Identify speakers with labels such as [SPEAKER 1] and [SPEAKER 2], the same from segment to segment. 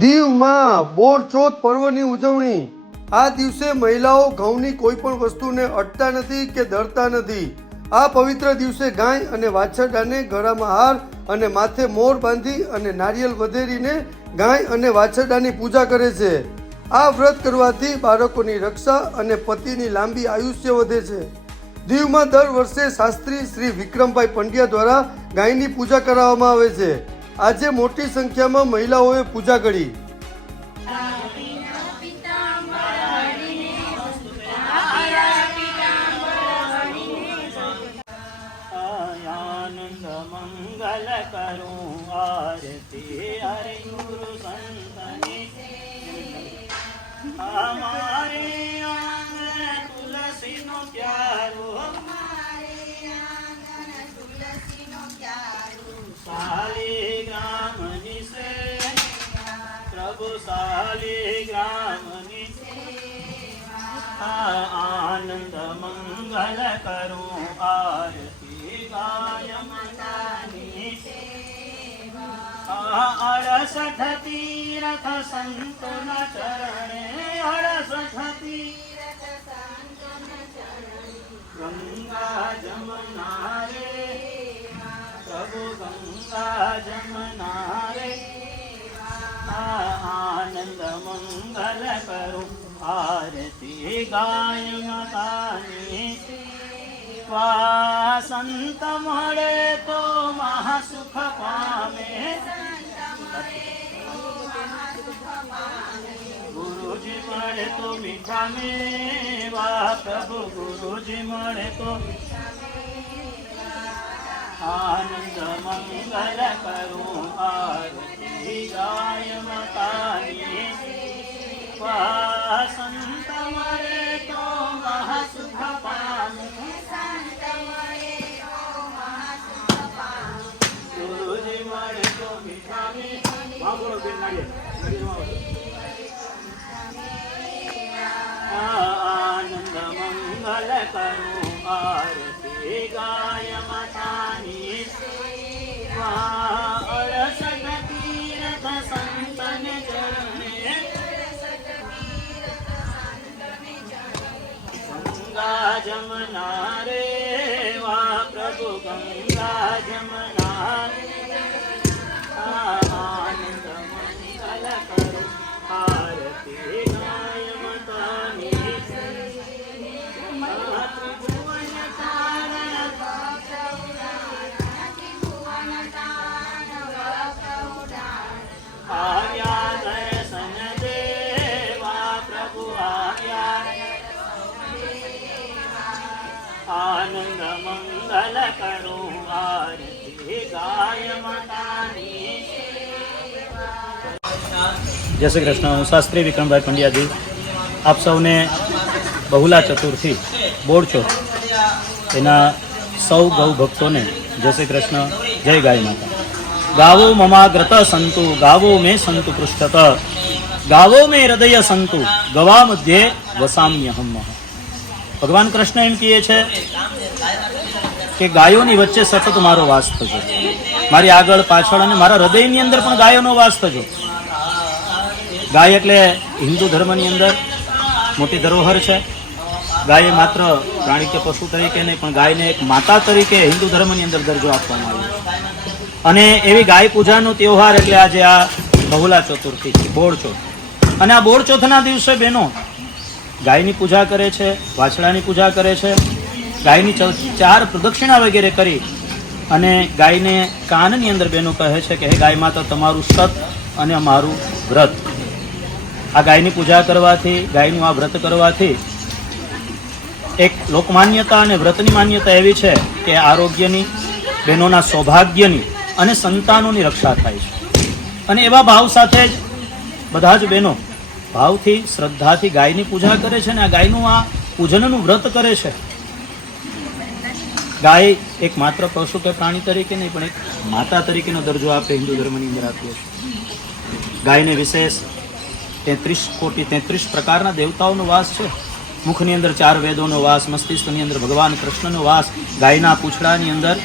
[SPEAKER 1] દીવમાં બોરચોથ પર્વની ઉજવણી. આ દિવસે મહિલાઓ ઘઉંની કોઈ પણ વસ્તુને અટતા નથી કે ધરતા નથી. આ પવિત્ર દિવસે ગાય અને વાછરડાને ગળામાં હાર અને માથે મોર બાંધી અને નારિયેલ વધેરીને ગાય અને વાછરડાની પૂજા કરે છે. આ વ્રત કરવાથી બાળકોની રક્ષા અને પતિની લાંબી આયુષ્ય વધે છે. દીવમાં દર વર્ષે શાસ્ત્રી શ્રી વિક્રમભાઈ પંડ્યા દ્વારા ગાયની પૂજા કરાવવામાં આવે છે. આજે મોટી સંખ્યામાં મહિલાઓએ પૂજા કરી
[SPEAKER 2] મંગલ કરું આરતી હરે આંગણે તુલસીનો પ્યારો શાલિગ્રામની સે પ્રભુ શાલિગ્રામની આનંદ મંગલ કરું, આરતી ગાય માતાની આ અડસઠ તીરથ સંતોના ચરણે અડસઠ તીરથ ગંગા જમના રે પ્રભુ ગંગા જમના રે આ આનંદ મંગલ કરો આરતી ગાય માતાની સંત મળે તો મહાસુખ પામે ગુરુજી મળે તો મીઠા મેવા પ્રભુ ગુરુજી મળે તો આનંદ મંગલ કરું આરતી ગાય માતાની વા સંત મળે તો મહાસુખ પામે ગુરુજી મળે તો મીઠા મે બેન નારિયેળ. આનંદ મંગલ કરું આરતી ગાય ગંગા જમના રે વા પ્રભુ ગંગા જમના મંગલ કરો જય શ્રી કૃષ્ણ. શાસ્ત્રી વિક્રમભાઈ પંડ્યાજી. આપ સૌને બહુલા ચતુર્થી બોડ છો. એના સૌ ગૌ ભક્તોને જય શ્રી કૃષ્ણ, જય ગાય માતા. ગાવો મમાગ્રત સંતુ, ગાવો મે સંતુ પૃષ્ઠત. ગાવો મે હૃદય સંતુ ગવા મધ્યે વસામ્યહમ ભગવાન કૃષ્ણ એમ કહે છે કે ગાયોની વચ્ચે સતત મારો વાસ થજો. મારી આગળ પાછળ અને મારા હૃદયની અંદર પણ ગાયોનો વાસ થજો. ગાય એટલે હિન્દુ ધર્મની અંદર મોટી ધરોહર છે. ગાય માત્ર પ્રાણી કે પશુ તરીકે નહીં, પણ ગાયને એક માતા તરીકે હિન્દુ ધર્મની અંદર દરજ્જો આપવામાં આવ્યો અને એવી ગાય પૂજાનો તહેવાર એટલે આજે આ બહુલા ચતુર્થી છે, બોળ અને આ બોળ ચોથના દિવસે બહેનો ગાયની પૂજા કરે છે વાછડાની પૂજા કરે છે, ગાયની ચાર પ્રદક્ષિણા વગેરે કરી અને ગાયને કાનની અંદર બહેનો કહે છે કે, હે ગાય માતા, તમારું સત અને અમારું વ્રત. આ ગાયની પૂજા કરવાથી, ગાયનું આ વ્રત કરવાથી એક લોકમાન્યતા અને વ્રતની માન્યતા એવી છે કે આરોગ્યની, બહેનોના સૌભાગ્યની અને સંતાનોની રક્ષા થાય છે. અને એવા ભાવ સાથે જ બધા જ બહેનો ભાવથી, શ્રદ્ધાથી ગાયની પૂજા કરે છે અને આ ગાયનું આ પૂજનનું વ્રત કરે છે. ગાય એક માત્ર પશુ કે પ્રાણી તરીકે નહીં, પણ એક માતા તરીકેનો દરજ્જો આપણે હિન્દુ ધર્મની અંદર આપીએ છીએ ગાયને વિશેષ તેત્રીસ કોટી તેત્રીસ પ્રકારના દેવતાઓનો વાસ છે. મુખની અંદર ચાર વેદોનો વાસ, મસ્તિષ્કની અંદર ભગવાન કૃષ્ણનો વાસ, ગાયના પૂછડાની અંદર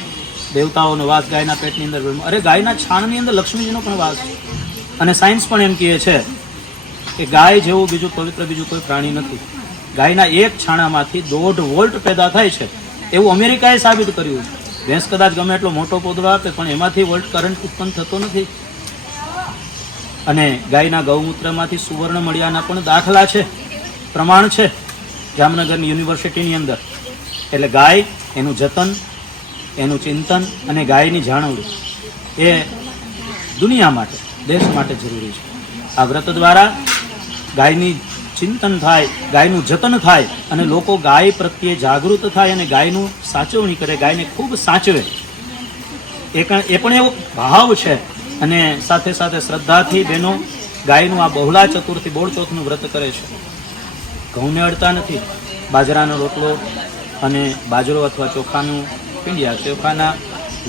[SPEAKER 2] દેવતાઓનો વાસ, ગાયના પેટની અંદર અરે ગાયના છાણની અંદર લક્ષ્મીજીનો પણ વાસ છે. અને સાયન્સ પણ એમ કહે છે કે ગાય જેવું બીજું પવિત્ર બીજું કોઈ પ્રાણી નથી. ગાયના એક છાણામાંથી દોઢ વોલ્ટ પેદા થાય છે. એવું અમેરિકાએ સાબિત કર્યું. ભેંસ કદાચ ગમે એટલો મોટો પોદળો આપે, પણ એમાંથી વોલ્ટ કરંટ ઉત્પન્ન થતો નથી. અને ગાયના ગૌમૂત્રમાંથી સુવર્ણ મળ્યાના પણ દાખલા છે. પ્રમાણ છે જામનગરની યુનિવર્સિટીની અંદર. એટલે ગાય, એનું જતન, એનું ચિંતન અને ગાયની જાળવણી એ દુનિયા માટે, દેશ માટે જરૂરી છે. આ વ્રત દ્વારા ગાયની ચિંતન થાય, ગાયનું જતન થાય અને લોકો ગાય પ્રત્યે જાગૃત થાય અને ગાયનું સાચવણી કરે, ગાયને ખૂબ સાચવે. એ પણ એવો ભાવ છે. અને સાથે સાથે શ્રદ્ધાથી બહેનો ગાયનું આ બહુલા ચતુર્થી બોળચોથનું વ્રત કરે છે. ઘઉંને અડતા નથી. બાજરાનો રોટલો અને બાજરો અથવા ચોખાનું પીંડિયા, ચોખાના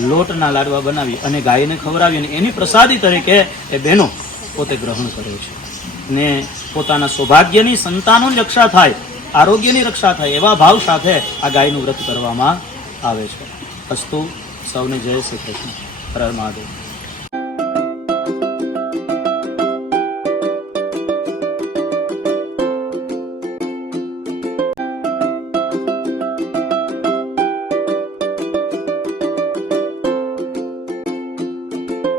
[SPEAKER 2] લોટના લાડવા બનાવી અને ગાયને ખવડાવી અને એની પ્રસાદી તરીકે એ બહેનો પોતે ગ્રહણ કરે છે. ને પોતાના સૌભાગ્યની સંતાનોની રક્ષા થાય, આરોગ્યની રક્ષા થાય એવા ભાવ સાથે આ ગાયનું વ્રત કરવામાં આવે છે. અસ્તુ, સૌને જય શ્રી કૃષ્ણ. હર મહાદેવ.